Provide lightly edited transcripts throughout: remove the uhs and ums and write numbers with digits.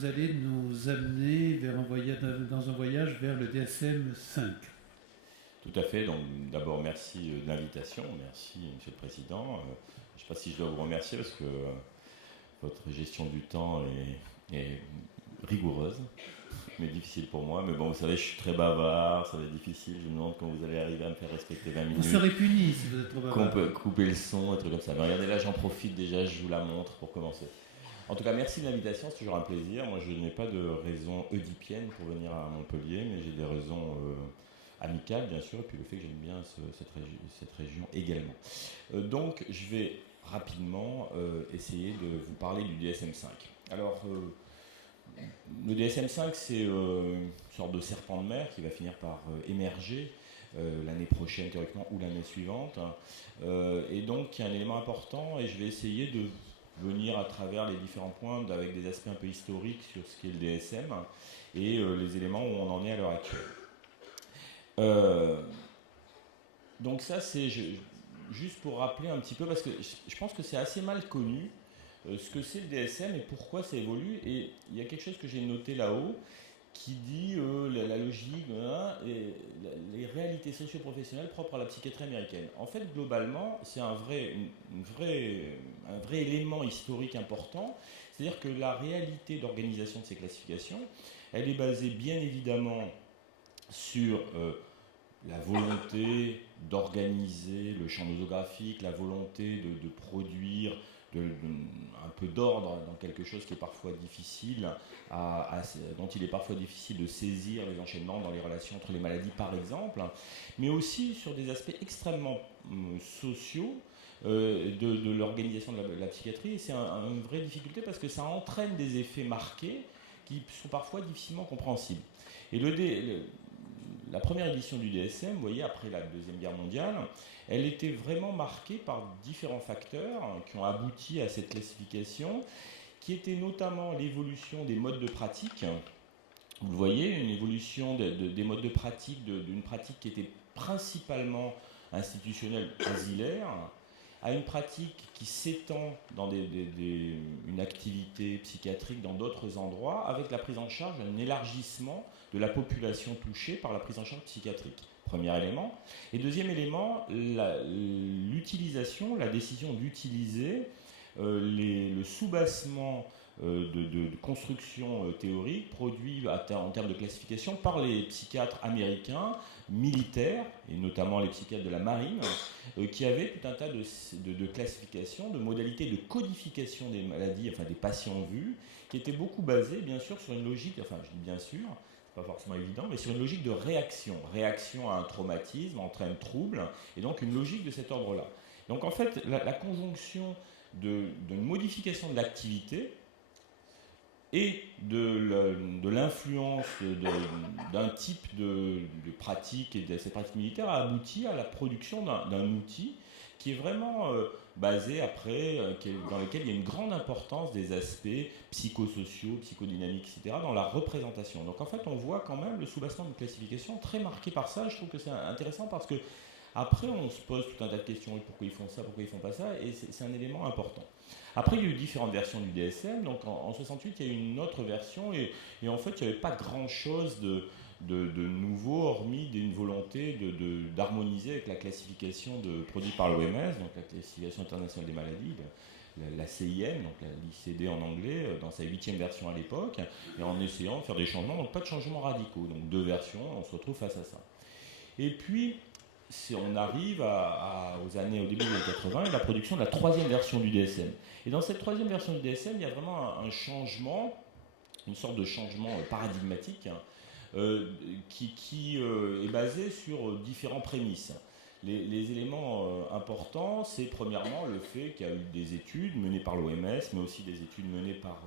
vous allez nous amener dans un voyage vers le DSM-5. Tout à fait. Donc, d'abord, merci de l'invitation. Merci, Monsieur le Président. Je ne sais pas si je dois vous remercier parce que votre gestion du temps est rigoureuse, mais difficile pour moi. Mais bon, vous savez, je suis très bavard, ça va être difficile. Je me demande quand vous allez arriver à me faire respecter 20 minutes. Vous serez puni si vous êtes trop bavard. Qu'on peut couper le son, un truc comme ça. Mais regardez là, j'en profite déjà, je vous la montre pour commencer. En tout cas, merci de l'invitation, c'est toujours un plaisir. Moi, je n'ai pas de raison oedipienne pour venir à Montpellier, mais j'ai des raisons amicales, bien sûr, et puis le fait que j'aime bien cette région également. Donc, je vais rapidement essayer de vous parler du DSM-5. Alors, le DSM-5, c'est une sorte de serpent de mer qui va finir par émerger l'année prochaine, théoriquement, ou l'année suivante. Et donc, il y a un élément important, et je vais essayer de venir à travers les différents points avec des aspects un peu historiques sur ce qu'est le DSM et les éléments où on en est à l'heure actuelle. Donc ça, c'est juste pour rappeler un petit peu, parce que je pense que c'est assez mal connu ce que c'est le DSM et pourquoi ça évolue. Et il y a quelque chose que j'ai noté là-haut qui dit la logique et les réalités socio-professionnelles propres à la psychiatrie américaine. En fait, globalement, c'est un vrai élément historique important. C'est-à-dire que la réalité d'organisation de ces classifications, elle est basée bien évidemment sur la volonté d'organiser le champ nosographique, la volonté de produire un peu d'ordre dans quelque chose qui est parfois difficile, dont il est parfois difficile de saisir les enchaînements dans les relations entre les maladies par exemple, mais aussi sur des aspects extrêmement sociaux de l'organisation de la psychiatrie. Et c'est une vraie difficulté parce que ça entraîne des effets marqués qui sont parfois difficilement compréhensibles. Et la première édition du DSM, vous voyez, après la Deuxième Guerre mondiale, elle était vraiment marquée par différents facteurs qui ont abouti à cette classification, qui étaient notamment l'évolution des modes de pratique. Vous le voyez, une évolution des modes de pratique, d'une pratique qui était principalement institutionnelle, asilaire, à une pratique qui s'étend dans une activité psychiatrique dans d'autres endroits, avec la prise en charge d'un élargissement de la population touchée par la prise en charge psychiatrique. Premier élément. Et deuxième élément, l'utilisation, la décision d'utiliser le soubassement de construction théorique produit en termes de classification par les psychiatres américains, militaires, et notamment les psychiatres de la marine, qui avaient tout un tas de classifications, de modalités de codification des maladies, enfin des patients vus, qui étaient beaucoup basées, bien sûr, sur une logique, enfin je dis bien sûr, pas forcément évident, mais sur une logique de réaction. Réaction à un traumatisme entraîne trouble, et donc une logique de cet ordre-là. Donc en fait, la conjonction d'une modification de l'activité et de l'influence d'un type de pratique et de ces pratiques militaires a abouti à la production d'un outil qui est vraiment basé après, dans lequel il y a une grande importance des aspects psychosociaux, psychodynamiques, etc., dans la représentation. Donc en fait, on voit quand même le soubassement de classification très marqué par ça. Je trouve que c'est intéressant parce que après, on se pose tout un tas de questions. Pourquoi ils font ça, pourquoi ils font pas ça, et c'est un élément important. Après, il y a eu différentes versions du DSM. Donc en 68, il y a eu une autre version, et en fait, il n'y avait pas grand-chose de nouveau, hormis d'une volonté d'harmoniser avec la classification produite par l'OMS, donc la classification internationale des maladies, la CIM, donc la l'ICD en anglais, dans sa 8e version à l'époque, et en essayant de faire des changements, donc pas de changements radicaux. Donc 2 versions, on se retrouve face à ça. Et puis, on arrive au début des années 80, et la production de la 3e version du DSM. Et dans cette 3e version du DSM, il y a vraiment un changement, une sorte de changement paradigmatique, qui est basé sur différentes prémices. Les éléments importants, c'est premièrement le fait qu'il y a eu des études menées par l'OMS, mais aussi des études menées par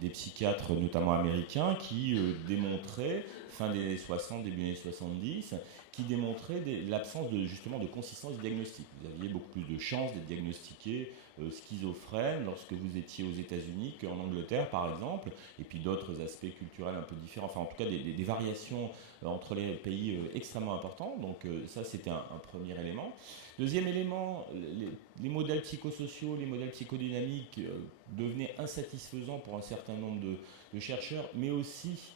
des psychiatres, notamment américains, qui démontraient, fin des années 60, début des années 70, qui démontraient l'absence justement de consistance du diagnostic. Vous aviez beaucoup plus de chances d'être diagnostiqué schizophrène lorsque vous étiez aux États-Unis qu'en Angleterre, par exemple, et puis d'autres aspects culturels un peu différents, enfin en tout cas des variations entre les pays extrêmement importants. Donc ça, c'était un premier élément. Deuxième élément, les modèles psychosociaux, les modèles psychodynamiques devenaient insatisfaisants pour un certain nombre de chercheurs, mais aussi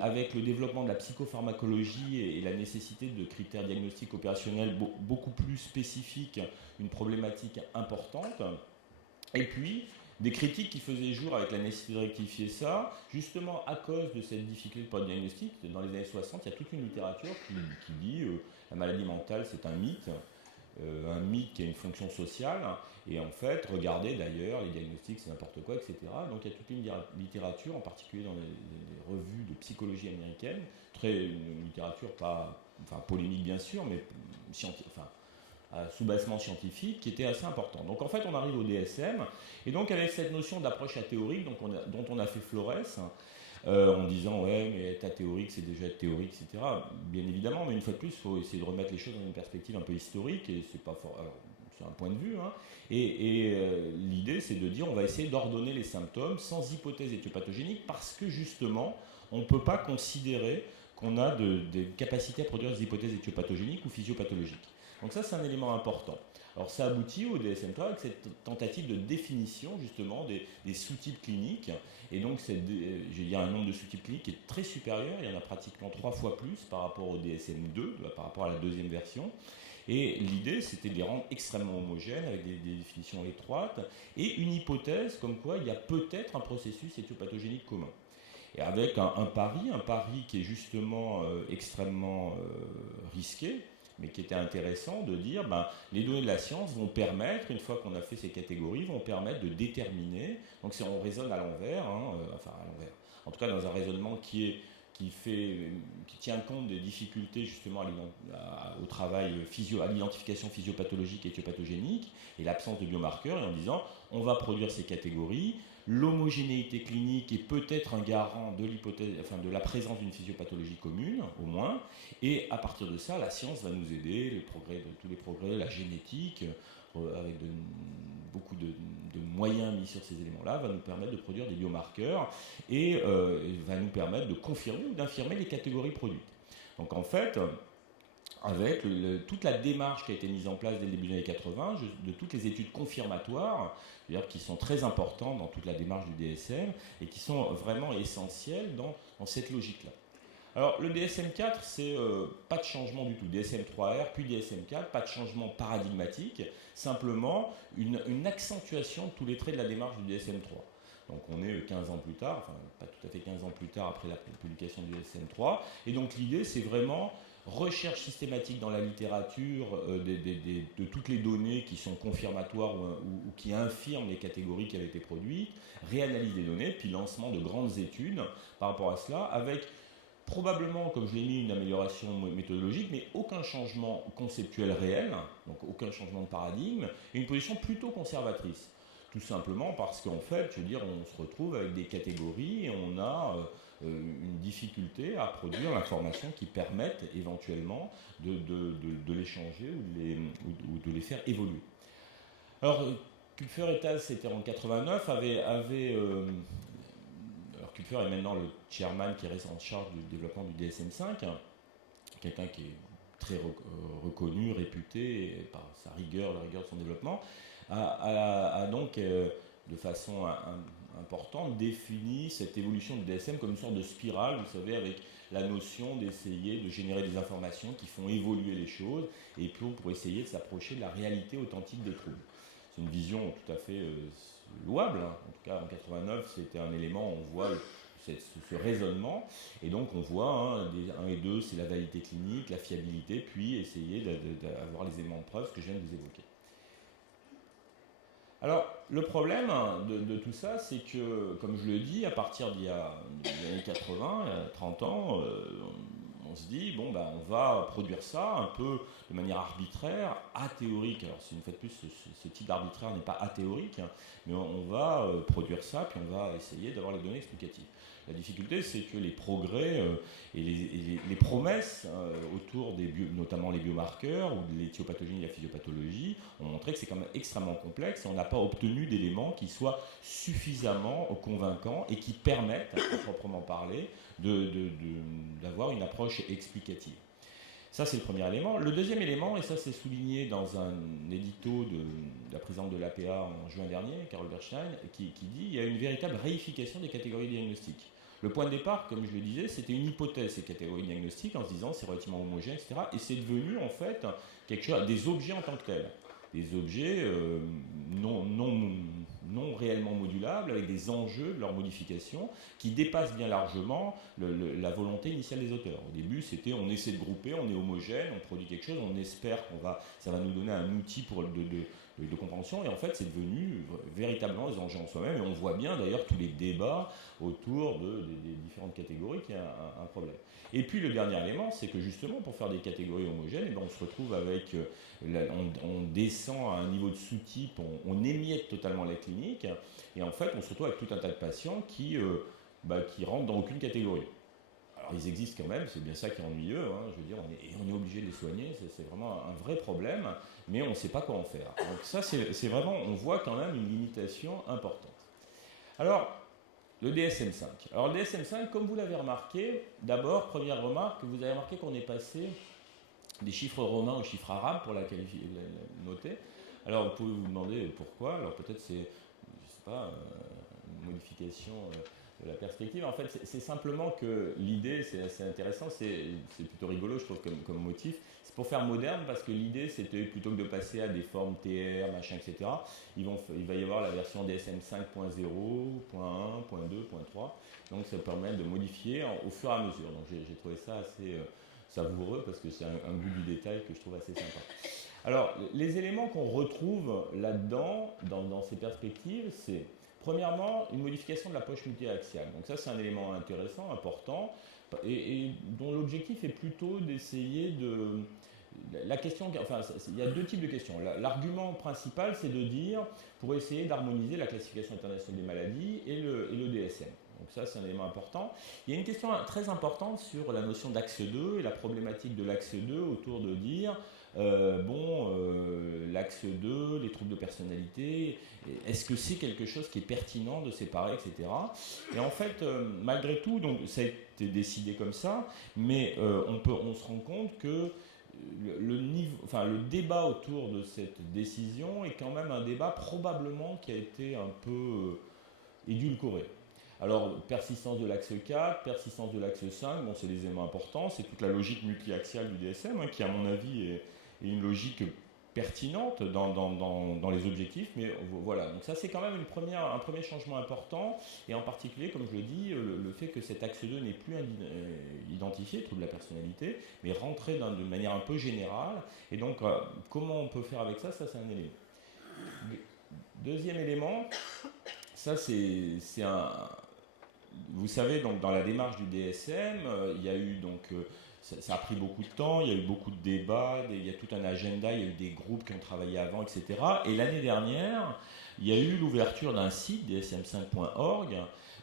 avec le développement de la psychopharmacologie et la nécessité de critères diagnostiques opérationnels beaucoup plus spécifiques, une problématique importante. Et puis, des critiques qui faisaient jour avec la nécessité de rectifier ça, justement à cause de cette difficulté de diagnostic. Dans les années 60, il y a toute une littérature qui dit la maladie mentale, c'est un mythe qui a une fonction sociale, et en fait, regardez d'ailleurs, les diagnostics, c'est n'importe quoi, etc. Donc il y a toute une littérature, en particulier dans les revues de psychologie américaine, une littérature polémique bien sûr, mais sous-bassement scientifique, qui était assez important. Donc en fait, on arrive au DSM, et donc avec cette notion d'approche athéorique dont on a fait Flores, en disant ouais mais être théorique c'est déjà être théorique, etc. Bien évidemment, mais une fois de plus il faut essayer de remettre les choses dans une perspective un peu historique, et c'est pas c'est un point de vue, hein. L'idée c'est de dire on va essayer d'ordonner les symptômes sans hypothèse éthiopathogénique, parce que justement on ne peut pas considérer qu'on a des capacités à produire des hypothèses éthiopathogéniques ou physiopathologiques. Donc ça c'est un élément important. Alors ça aboutit au DSM-3 avec cette tentative de définition justement des sous-types cliniques, et donc il y a un nombre de sous-types cliniques qui est très supérieur, il y en a pratiquement 3 fois plus par rapport au DSM-2, par rapport à la deuxième version, et l'idée c'était de les rendre extrêmement homogènes avec des définitions étroites et une hypothèse comme quoi il y a peut-être un processus éthiopathogénique commun. Et avec un pari qui est justement extrêmement risqué, mais qui était intéressant de dire les données de la science vont permettre, une fois qu'on a fait ces catégories, vont permettre de déterminer, donc si on raisonne à l'envers, en tout cas dans un raisonnement qui tient compte des difficultés justement au travail à l'identification physiopathologique et éthiopathogénique et l'absence de biomarqueurs, et en disant on va produire ces catégories, l'homogénéité clinique est peut-être un garant de la présence d'une physiopathologie commune, au moins, et à partir de ça, la science va nous aider, tous les progrès, la génétique, avec beaucoup de moyens mis sur ces éléments-là, va nous permettre de produire des biomarqueurs et va nous permettre de confirmer ou d'infirmer les catégories produites. Donc en fait, avec toute la démarche qui a été mise en place dès le début des années 80, de toutes les études confirmatoires, c'est-à-dire qui sont très importantes dans toute la démarche du DSM et qui sont vraiment essentielles dans cette logique-là. Alors le DSM-4, c'est pas de changement du tout. DSM-3R, puis DSM-4, pas de changement paradigmatique, simplement une accentuation de tous les traits de la démarche du DSM-3. Donc on est 15 ans plus tard, enfin pas tout à fait 15 ans plus tard après la publication du DSM-3, et donc l'idée c'est vraiment recherche systématique dans la littérature de toutes les données qui sont confirmatoires ou qui infirment les catégories qui avaient été produites, réanalyse des données, puis lancement de grandes études par rapport à cela, avec probablement, comme je l'ai mis, une amélioration méthodologique, mais aucun changement conceptuel réel, donc aucun changement de paradigme, et une position plutôt conservatrice. Tout simplement parce qu'en fait, on se retrouve avec des catégories et on a une difficulté à produire l'information qui permette éventuellement de les changer ou de les faire évoluer. Alors, Kupfer et Taz, c'était en 89, alors Kupfer est maintenant le chairman qui reste en charge du développement du DSM-5, quelqu'un qui est très reconnu, réputé par sa rigueur, la rigueur de son développement, a donc de façon importante défini cette évolution du DSM comme une sorte de spirale, vous savez, avec la notion d'essayer de générer des informations qui font évoluer les choses et pour essayer de s'approcher de la réalité authentique des troubles. C'est une vision tout à fait louable, hein. En tout cas en 89 c'était un élément, on voit ce raisonnement, et donc on voit 1 et 2 c'est la validité clinique, la fiabilité, puis essayer d'avoir les éléments de preuve que je viens de vous évoquer. Alors, le problème de tout ça, c'est que, comme je le dis, à partir des années 80, 30 ans, on se dit, bon, ben, on va produire ça un peu de manière arbitraire, athéorique. Alors, une fois de plus, ce type d'arbitraire n'est pas athéorique, hein, mais on va produire ça, puis on va essayer d'avoir les données explicatives. La difficulté, c'est que les progrès et les promesses autour notamment les biomarqueurs ou de l'éthiopathologie et la physiopathologie ont montré que c'est quand même extrêmement complexe et on n'a pas obtenu d'éléments qui soient suffisamment convaincants et qui permettent, à proprement parler, d'avoir une approche explicative. Ça, c'est le premier élément. Le deuxième élément, et ça c'est souligné dans un édito de la présidente de l'APA en juin dernier, Carole Berstein, qui dit qu'il y a une véritable réification des catégories diagnostiques. Le point de départ, comme je le disais, c'était une hypothèse, ces catégories diagnostiques, en se disant c'est relativement homogène, etc. Et c'est devenu en fait quelque chose, des objets en tant que tels. Des objets non réellement modulables, avec des enjeux de leur modification qui dépassent bien largement la volonté initiale des auteurs. Au début, c'était on essaie de grouper, on est homogène, on produit quelque chose, on espère ça va nous donner un outil de compréhension, et en fait, c'est devenu véritablement des enjeux en soi-même, et on voit bien d'ailleurs tous les débats autour des différentes catégories qu'il y a un problème. Et puis le dernier élément, c'est que justement, pour faire des catégories homogènes, on se retrouve avec, on descend à un niveau de sous-type, on émiette totalement la clinique, et en fait, on se retrouve avec tout un tas de patients qui rentrent dans aucune catégorie. Alors ils existent quand même, c'est bien ça qui est ennuyeux, hein, je veux dire, on est obligé de les soigner, c'est vraiment un vrai problème, mais on ne sait pas quoi en faire. Donc ça, c'est vraiment, on voit quand même une limitation importante. Alors, le DSM-5. Alors le DSM-5, comme vous l'avez remarqué, d'abord, première remarque, vous avez remarqué qu'on est passé des chiffres romains aux chiffres arabes pour la noter. Alors vous pouvez vous demander pourquoi. Alors peut-être c'est, je ne sais pas, une modification de la perspective. En fait, c'est simplement que l'idée, c'est assez intéressant, c'est plutôt rigolo, je trouve, comme motif. C'est pour faire moderne, parce que l'idée, c'était plutôt que de passer à des formes TR, machin, etc., il va y avoir la version DSM 5.0, .1, .2, .3. Donc ça permet de modifier au fur et à mesure. Donc j'ai trouvé ça assez savoureux, parce que c'est un goût du détail que je trouve assez sympa. Alors, les éléments qu'on retrouve là-dedans, dans ces perspectives, c'est premièrement une modification de la poche multiaxiale. Donc ça, c'est un élément intéressant, important, et dont l'objectif est plutôt d'essayer de... La question, enfin, il y a deux types de questions. L'argument principal, c'est de dire, pour essayer d'harmoniser la classification internationale des maladies et le DSM. Donc ça, c'est un élément important. Il y a une question très importante sur la notion d'axe 2 et la problématique de l'axe 2 autour de dire, l'axe 2, les troubles de personnalité, est-ce que c'est quelque chose qui est pertinent de séparer, etc. Et en fait, malgré tout, donc, ça a été décidé comme ça, mais on se rend compte que le débat autour de cette décision est quand même un débat probablement qui a été un peu édulcoré. Alors, persistance de l'axe 4, persistance de l'axe 5, bon, c'est des éléments importants, c'est toute la logique multiaxiale du DSM, qui à mon avis est une logique pertinente dans les objectifs, mais voilà, donc ça c'est quand même un premier changement important, et en particulier, comme je le dis, le fait que cet axe 2 n'est plus identifié, trouble de la personnalité, mais rentré de manière un peu générale, et donc comment on peut faire avec ça, c'est un élément. Deuxième élément, ça c'est un... Vous savez, donc, dans la démarche du DSM, il y a eu donc... ça a pris beaucoup de temps, il y a eu beaucoup de débats, il y a tout un agenda, il y a eu des groupes qui ont travaillé avant, etc. Et l'année dernière, il y a eu l'ouverture d'un site, dsm5.org,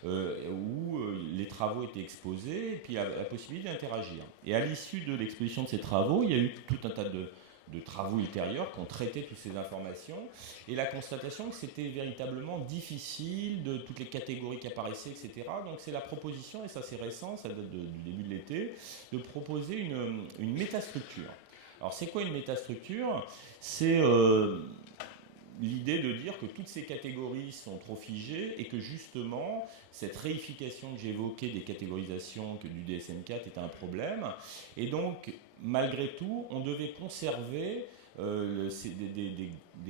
où les travaux étaient exposés, et puis la possibilité d'interagir. Et à l'issue de l'exposition de ces travaux, il y a eu tout un tas de travaux ultérieurs qui ont traité toutes ces informations, et la constatation que c'était véritablement difficile de toutes les catégories qui apparaissaient, etc. Donc c'est la proposition, et ça c'est récent, ça date du début de l'été, de proposer une métastructure. Alors c'est quoi une métastructure ? C'est l'idée de dire que toutes ces catégories sont trop figées et que justement cette réification que j'évoquais des catégorisations que du DSM-4 est un problème, et donc malgré tout on devait conserver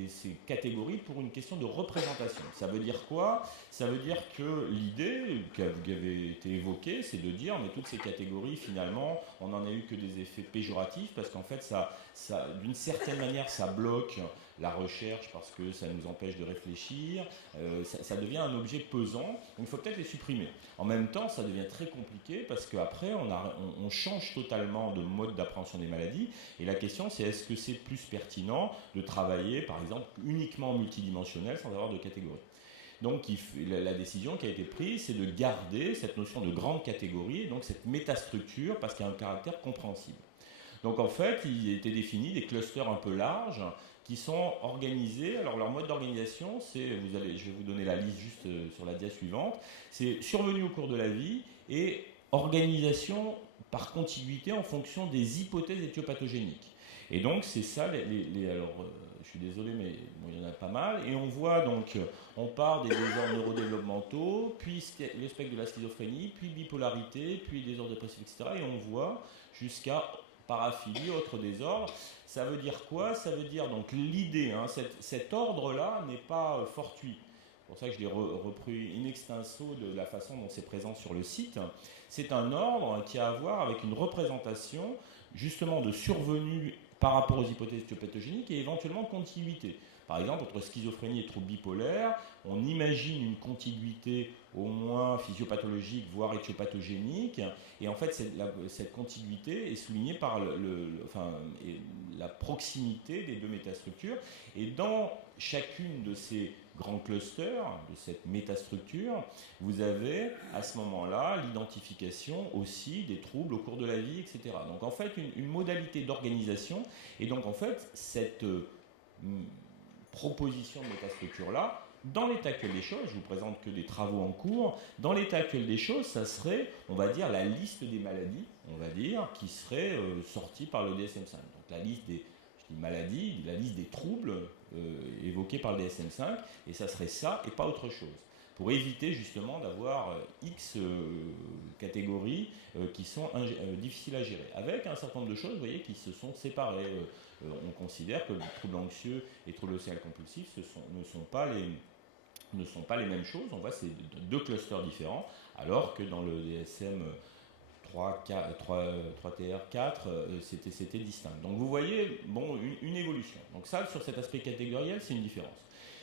ces catégories pour une question de représentation. Ça veut dire quoi? Ça veut dire que l'idée qui avait été évoquée, c'est de dire mais toutes ces catégories, finalement, on n'en a eu que des effets péjoratifs parce qu'en fait, d'une certaine manière, ça bloque la recherche parce que ça nous empêche de réfléchir, ça devient un objet pesant, donc il faut peut-être les supprimer. En même temps, ça devient très compliqué parce qu'après, on change totalement de mode d'appréhension des maladies, et la question c'est est-ce que c'est plus pertinent de travailler, par exemple, uniquement en multidimensionnel sans avoir de catégorie. Donc la décision qui a été prise, c'est de garder cette notion de grande catégorie, et donc cette métastructure, parce qu'il y a un caractère compréhensible. Donc en fait, il a été défini des clusters un peu larges, qui sont organisés. Alors leur mode d'organisation, c'est, je vais vous donner la liste juste sur la dia suivante, c'est survenu au cours de la vie et organisation par contiguïté en fonction des hypothèses éthiopathogéniques. Et donc c'est ça, alors je suis désolé mais bon, il y en a pas mal, et on voit donc, on part des désordres neurodéveloppementaux, puis le spectre de la schizophrénie, puis bipolarité, puis désordres dépressifs, etc. Et on voit jusqu'à paraphilie, autre désordre. Ça veut dire quoi? Ça veut dire donc l'idée, cet ordre-là n'est pas fortuit. C'est pour ça que je l'ai repris in extenso de la façon dont c'est présent sur le site. C'est un ordre qui a à voir avec une représentation justement de survenue par rapport aux hypothèses éthiopathogéniques et éventuellement de contiguïté. Par exemple, entre schizophrénie et troubles bipolaires, on imagine une contiguïté au moins physiopathologique, voire éthiopathogénique. Et en fait, cette contiguïté est soulignée par la proximité des deux métastructures. Et dans chacune de ces grands clusters, de cette métastructure, vous avez à ce moment-là l'identification aussi des troubles au cours de la vie, etc. Donc en fait, une modalité d'organisation. Et donc en fait, cette proposition de métastructure-là, dans l'état actuel des choses, je vous présente que des travaux en cours, dans l'état actuel des choses, ça serait, on va dire, la liste des maladies, on va dire, qui serait sortie par le DSM-5. Donc la liste des maladies, la liste des troubles évoqués par le DSM-5, et ça serait ça et pas autre chose, pour éviter justement d'avoir X catégories qui sont difficiles à gérer. Avec un certain nombre de choses, vous voyez, qui se sont séparées. On considère que les troubles anxieux et troubles obsessionnels compulsifs ne sont pas les mêmes choses. On voit c'est deux clusters différents, alors que dans le DSM 3TR4, c'était distinct. Donc vous voyez, bon, une évolution. Donc ça, sur cet aspect catégoriel, c'est une différence.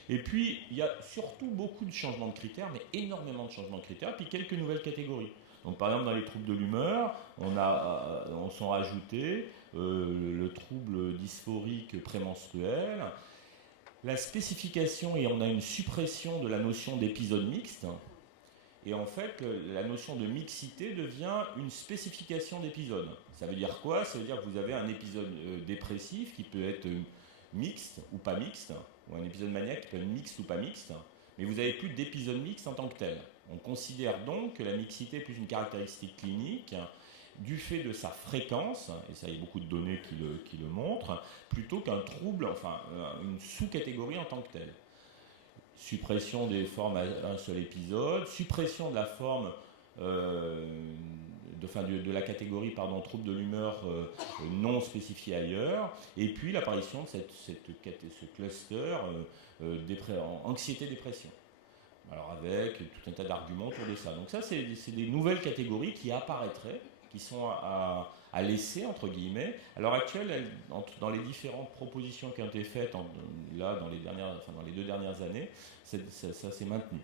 Et puis, il y a surtout beaucoup de changements de critères, mais énormément de changements de critères, puis quelques nouvelles catégories. Donc par exemple, dans les troubles de l'humeur, on s'en rajouté le trouble dysphorique prémenstruel, la spécification, et on a une suppression de la notion d'épisode mixte. Et en fait, la notion de mixité devient une spécification d'épisode. Ça veut dire quoi? Ça veut dire que vous avez un épisode dépressif qui peut être mixte ou pas mixte, ou un épisode maniaque qui peut être mixte ou pas mixte, mais vous n'avez plus d'épisode mixte en tant que tel. On considère donc que la mixité est plus une caractéristique clinique du fait de sa fréquence, et ça il y a beaucoup de données qui le montrent, plutôt qu'un trouble, enfin une sous-catégorie en tant que telle. Suppression des formes à un seul épisode, suppression de la forme de la catégorie trouble de l'humeur non spécifié ailleurs, et puis l'apparition de ce cluster anxiété-dépression. Alors avec tout un tas d'arguments autour de ça. Donc ça, c'est des nouvelles catégories qui apparaîtraient, qui sont à laisser, entre guillemets. À l'heure actuelle, dans les différentes propositions qui ont été faites dans les 2 dernières années, ça s'est maintenu.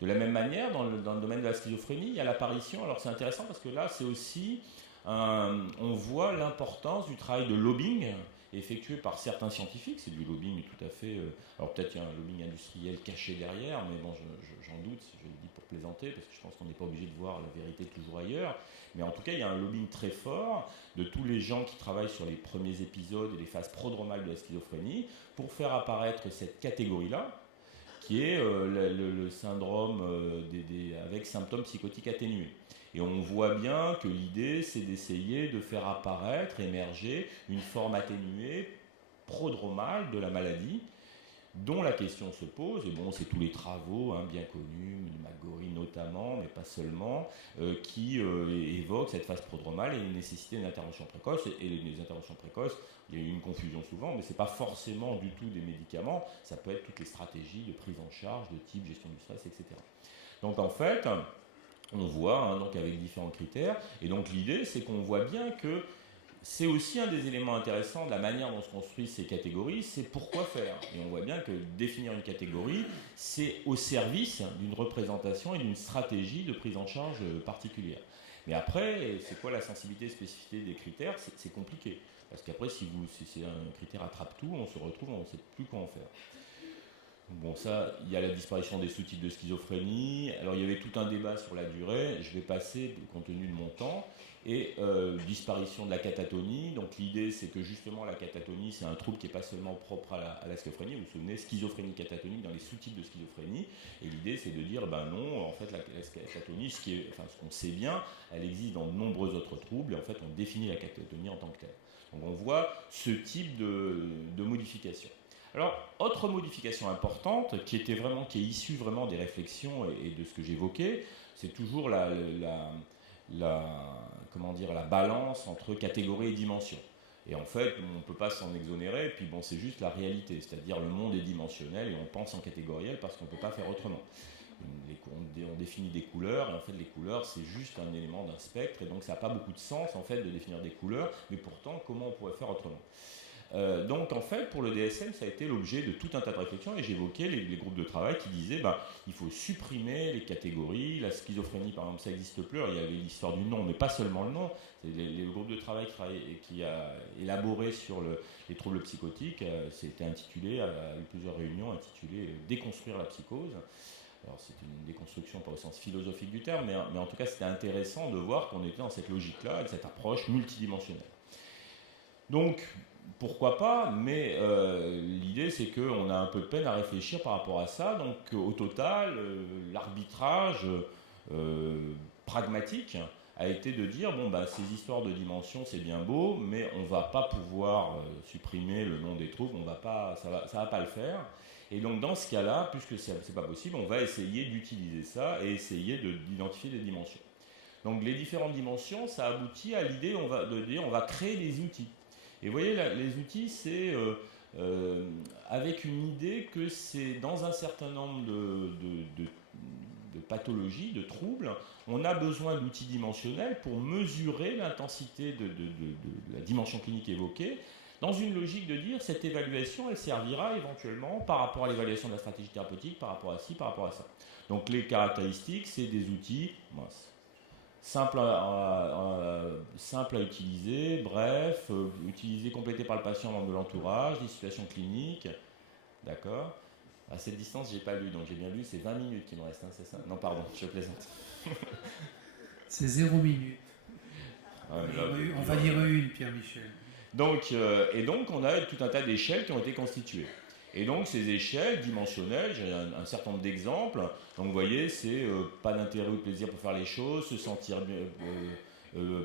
De la même manière, dans le domaine de la schizophrénie, il y a l'apparition, alors c'est intéressant parce que là, c'est aussi, on voit l'importance du travail de lobbying effectué par certains scientifiques. C'est du lobbying tout à fait, alors peut-être qu'il y a un lobbying industriel caché derrière, mais bon, j'en doute, je le dis pour plaisanter, parce que je pense qu'on n'est pas obligé de voir la vérité toujours ailleurs. Mais en tout cas, il y a un lobbying très fort de tous les gens qui travaillent sur les premiers épisodes et les phases prodromales de la schizophrénie pour faire apparaître cette catégorie-là, qui est le syndrome avec symptômes psychotiques atténués. Et on voit bien que l'idée, c'est d'essayer de faire apparaître, émerger une forme atténuée, prodromale de la maladie, dont la question se pose, et bon, c'est tous les travaux bien connus, McGorry notamment, mais pas seulement, qui évoquent cette phase prodromale et une nécessité d'une intervention précoce. Et les interventions précoces, il y a eu une confusion souvent, mais ce n'est pas forcément du tout des médicaments, ça peut être toutes les stratégies de prise en charge, de type gestion du stress, etc. Donc en fait, on voit donc avec différents critères, et donc l'idée c'est qu'on voit bien que c'est aussi un des éléments intéressants de la manière dont se construisent ces catégories, c'est pourquoi faire. Et on voit bien que définir une catégorie, c'est au service d'une représentation et d'une stratégie de prise en charge particulière. Mais après, c'est quoi la sensibilité et spécificité des critères? C'est compliqué. Parce qu'après, si c'est un critère attrape-tout, on se retrouve, on ne sait plus quoi en faire. Bon, ça, il y a la disparition des sous-types de schizophrénie. Alors, il y avait tout un débat sur la durée. Je vais passer, compte tenu de mon temps. Et disparition de la catatonie. Donc, l'idée, c'est que justement, la catatonie, c'est un trouble qui n'est pas seulement propre à la schizophrénie. Vous vous souvenez, schizophrénie catatonique dans les sous-types de schizophrénie. Et l'idée, c'est de dire, ben non, en fait, la catatonie, ce qu'on sait bien, elle existe dans de nombreux autres troubles. Et en fait, on définit la catatonie en tant que telle. Donc, on voit ce type de modification. Alors, autre modification importante, qui est issue vraiment des réflexions et de ce que j'évoquais, c'est toujours la balance entre catégorie et dimension. Et en fait, on ne peut pas s'en exonérer, et puis bon, c'est juste la réalité, c'est-à-dire le monde est dimensionnel et on pense en catégoriel parce qu'on ne peut pas faire autrement. On définit des couleurs, et en fait les couleurs c'est juste un élément d'un spectre, et donc ça n'a pas beaucoup de sens en fait de définir des couleurs, mais pourtant comment on pourrait faire autrement? Donc en fait pour le DSM ça a été l'objet de tout un tas de réflexions, et j'évoquais les groupes de travail qui disaient il faut supprimer les catégories, la schizophrénie par exemple ça n'existe plus. Alors, il y avait l'histoire du nom mais pas seulement le nom, c'est les groupes de travail qui a élaboré sur les troubles psychotiques, c'était intitulé, a eu plusieurs réunions intitulées Déconstruire la psychose. Alors c'est une déconstruction pas au sens philosophique du terme, mais en tout cas c'était intéressant de voir qu'on était dans cette logique-là, de cette approche multidimensionnelle. Donc pourquoi pas, mais l'idée c'est qu'on a un peu de peine à réfléchir par rapport à ça. Donc au total, l'arbitrage pragmatique a été de dire, ces histoires de dimensions c'est bien beau, mais on ne va pas pouvoir supprimer le nom des troubles, ça va pas le faire. Et donc dans ce cas-là, puisque c'est pas possible, on va essayer d'utiliser ça et essayer d'identifier des dimensions. Donc les différentes dimensions, ça aboutit à l'idée de dire on va créer des outils. Et vous voyez, les outils, c'est avec une idée que c'est dans un certain nombre de pathologies, de troubles, on a besoin d'outils dimensionnels pour mesurer l'intensité de la dimension clinique évoquée, dans une logique de dire cette évaluation, elle servira éventuellement par rapport à l'évaluation de la stratégie thérapeutique, par rapport à ci, par rapport à ça. Donc les caractéristiques, c'est des outils simples à utiliser, bref, utilisés, complétés par le patient, membre de l'entourage, des situations cliniques, d'accord. À cette distance, j'ai pas lu, donc j'ai bien lu, c'est 20 minutes qui me restent, c'est ça? Non, pardon, je plaisante. C'est 0 minutes. On va dire une, Pierre-Michel. Donc, et donc, on a tout un tas d'échelles qui ont été constituées. Et donc, ces échelles dimensionnelles, j'ai un certain nombre d'exemples. Donc, vous voyez, c'est pas d'intérêt ou de plaisir pour faire les choses, se sentir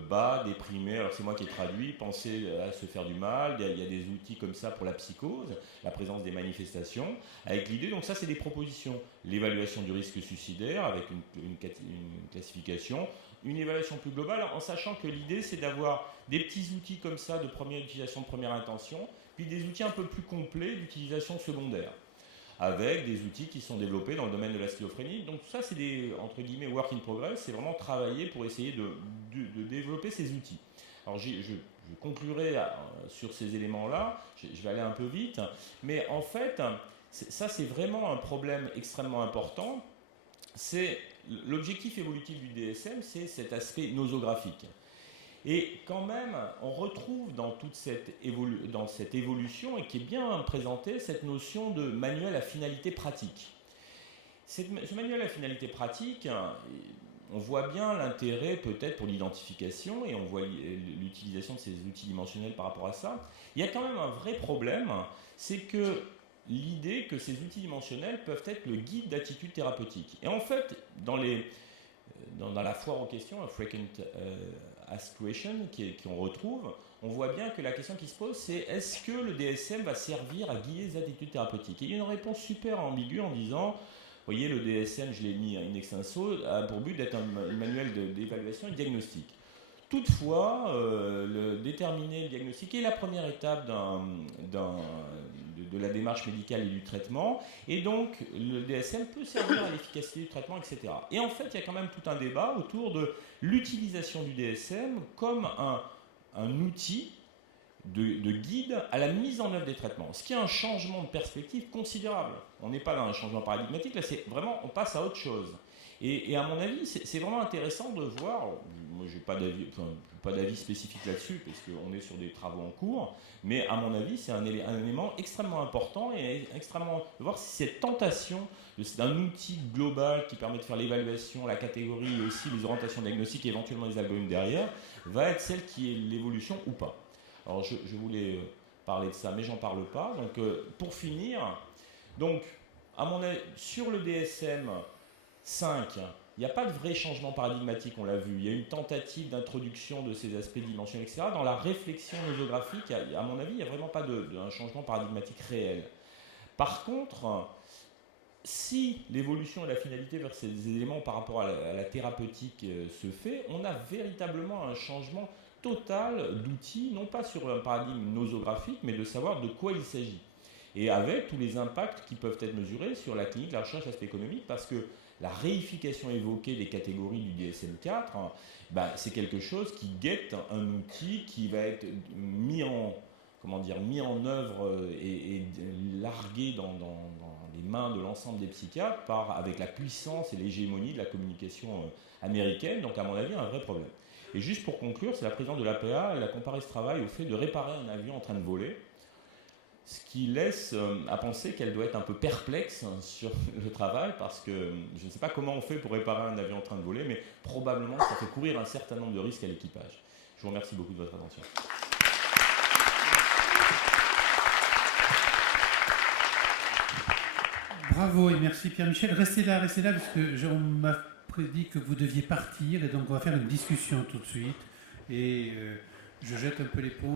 bas, déprimé. Alors, c'est moi qui ai traduit, penser à se faire du mal. Il y a des outils comme ça pour la psychose, la présence des manifestations, avec l'idée, donc ça, c'est des propositions. L'évaluation du risque suicidaire, avec une classification. Une évaluation plus globale, en sachant que l'idée, c'est d'avoir des petits outils comme ça de première utilisation, de première intention, puis des outils un peu plus complets d'utilisation secondaire, avec des outils qui sont développés dans le domaine de la schizophrénie. Donc ça, c'est des, entre guillemets, work in progress, c'est vraiment travailler pour essayer de développer ces outils. Alors je conclurai sur ces éléments-là, je vais aller un peu vite, mais en fait, ça c'est vraiment un problème extrêmement important. C'est l'objectif évolutif du DSM, c'est cet aspect nosographique. Et quand même, on retrouve dans toute cette évolution, et qui est bien présentée, cette notion de manuel à finalité pratique. Ce manuel à finalité pratique, on voit bien l'intérêt peut-être pour l'identification, et on voit l'utilisation de ces outils dimensionnels par rapport à ça. Il y a quand même un vrai problème, c'est que l'idée que ces outils dimensionnels peuvent être le guide d'attitude thérapeutique. Et en fait, dans la foire aux questions, un frequent asked question, qu'on retrouve, on voit bien que la question qui se pose, c'est est-ce que le DSM va servir à guider les attitudes thérapeutiques? Et il y a une réponse super ambiguë en disant, vous voyez, le DSM, je l'ai mis in extenso, a pour but d'être un manuel d'évaluation et de diagnostic. Toutefois, déterminer le diagnostic est la première étape de la démarche médicale et du traitement, et donc le DSM peut servir à l'efficacité du traitement, etc. Et en fait, il y a quand même tout un débat autour de l'utilisation du DSM comme un outil de guide à la mise en œuvre des traitements, ce qui est un changement de perspective considérable. On n'est pas dans un changement paradigmatique, là c'est vraiment, on passe à autre chose. Et à mon avis, c'est vraiment intéressant de voir, moi je n'ai pas d'avis spécifique là-dessus, parce qu'on est sur des travaux en cours, mais à mon avis, c'est un élément extrêmement important et extrêmement de voir si cette tentation d'un outil global qui permet de faire l'évaluation, la catégorie et aussi les orientations diagnostiques et éventuellement les algorithmes derrière, va être celle qui est l'évolution ou pas. Alors je voulais parler de ça, mais j'en parle pas. Donc pour finir, donc à mon avis, sur le DSM 5, il n'y a pas de vrai changement paradigmatique, on l'a vu. Il y a une tentative d'introduction de ces aspects dimensionnels, etc. Dans la réflexion nosographique, à mon avis, il n'y a vraiment pas d'un changement paradigmatique réel. Par contre, si l'évolution et la finalité vers ces éléments par rapport à la thérapeutique se fait, on a véritablement un changement total d'outils, non pas sur un paradigme nosographique, mais de savoir de quoi il s'agit. Et avec tous les impacts qui peuvent être mesurés sur la clinique, la recherche, l'aspect économique, parce que la réification évoquée des catégories du DSM-4, c'est quelque chose qui guette un outil qui va être mis en œuvre et largué dans les mains de l'ensemble des psychiatres avec la puissance et l'hégémonie de la communication américaine. Donc à mon avis, un vrai problème. Et juste pour conclure, c'est la présidente de l'APA, elle a comparé ce travail au fait de réparer un avion en train de voler, ce qui laisse à penser qu'elle doit être un peu perplexe sur le travail, parce que je ne sais pas comment on fait pour réparer un avion en train de voler, mais probablement ça fait courir un certain nombre de risques à l'équipage. Je vous remercie beaucoup de votre attention. Bravo et merci Pierre-Michel. Restez là, parce que on m'a prédit que vous deviez partir, et donc on va faire une discussion tout de suite. Et je jette un peu les ponts.